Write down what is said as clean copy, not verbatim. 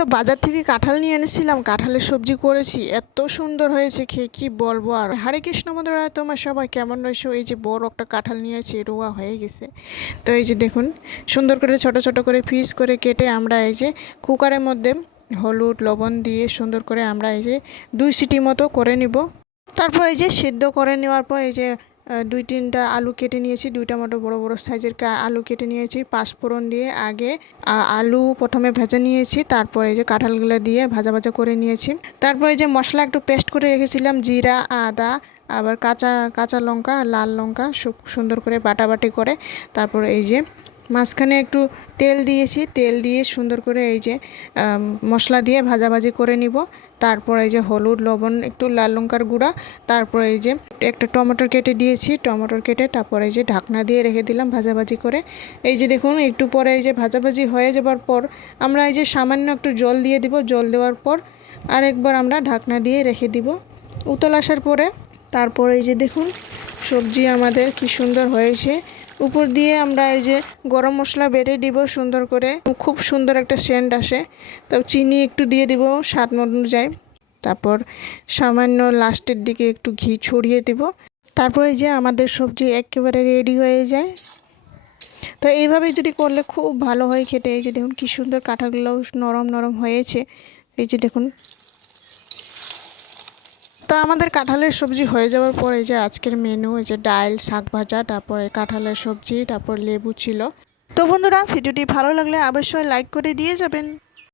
তো বাজার থেকে কাঁঠাল নিয়ে এনেছিলাম, কাঁঠালের সবজি করেছি, এত সুন্দর হয়েছে খেয়ে কি বলবো। আর হরে কৃষ্ণ বন্ধুরা, তোমার সবাই কেমন রয়েছো? এই যে বড় একটা কাঁঠাল নিয়েছি, রোয়া হয়ে গেছে। তো এই যে দেখুন, সুন্দর করে ছোট ছোট করে পিস করে কেটে আমরা এই যে কুকারের মধ্যে হলুদ লবণ দিয়ে সুন্দর করে আমরা এই যে 2 সিটি মতো করে নিব। তারপর এই যে সিদ্ধ করে নেওয়ার পর এই যে 2-3টা আলু কেটে নিয়েছি, 2টা মতো বড় বড় সাইজের আলু কেটে নিয়েছি। পাঁচফোড়ন দিয়ে আগে আলু প্রথমে ভেজে নিয়েছি, তারপর এই যে কাঁঠালগুলো দিয়ে ভাজা ভাজা করে নিয়েছি। তারপর এই যে মশলা একটু পেস্ট করে রেখেছিলাম, জিরা, আদা, আবার কাঁচা কাঁচা লঙ্কা, লাল লঙ্কা, সুন্দর করে বাটাবাটি করে। তারপর এই যে মাঝখানে একটু তেল দিয়েছি, তেল দিয়ে সুন্দর করে এই যে মশলা দিয়ে ভাজাভাজি করে নিব। তারপর এই যে হলুদ লবণ, একটু লাল লঙ্কার গুঁড়া, তারপর এই যে একটা টমেটো কেটে দিয়েছি, টমেটো কেটে তারপর এই যে ঢাকনা দিয়ে রেখে দিলাম ভাজাভাজি করে। এই যে দেখুন, একটু পরে এই যে ভাজাভাজি হয়ে যাবার পর আমরা এই যে সামান্য একটু জল দিয়ে দিব। জল দেওয়ার পর আরেকবার আমরা ঢাকনা দিয়ে রেখে দিব উতল আসার পরে। তারপর এই যে দেখুন, সবজি আমাদের কি সুন্দর হয়েছে। উপর দিয়ে আমরা এই যে গরম মশলা বেটে দিব সুন্দর করে, খুব সুন্দর একটা সেন্ট আসে। তো চিনি একটু দিয়ে দিব স্বাদ অনুযায়ী। তারপর সামান্য লাস্টের দিকে একটু ঘি ছড়িয়ে দিব। তারপর এই যে আমাদের সবজি একেবারে রেডি হয়ে যায়। তো এইভাবে যদি করলে খুব ভালো হয় খেতে। এই যে দেখুন কি সুন্দর কাঁঠালগুলো নরম নরম হয়েছে। এই যে দেখুন, তো আমাদের কাঁঠালের সবজি হয়ে যাওয়ার পর এই যে আজকের মেনু, এই যে ডাল, শাক ভাজা, তারপরে কাঁঠালের সবজি, তারপর লেবু ছিল। তো বন্ধুরা, ভিডিওটি ভালো লাগলে অবশ্যই লাইক করে দিয়ে যাবেন।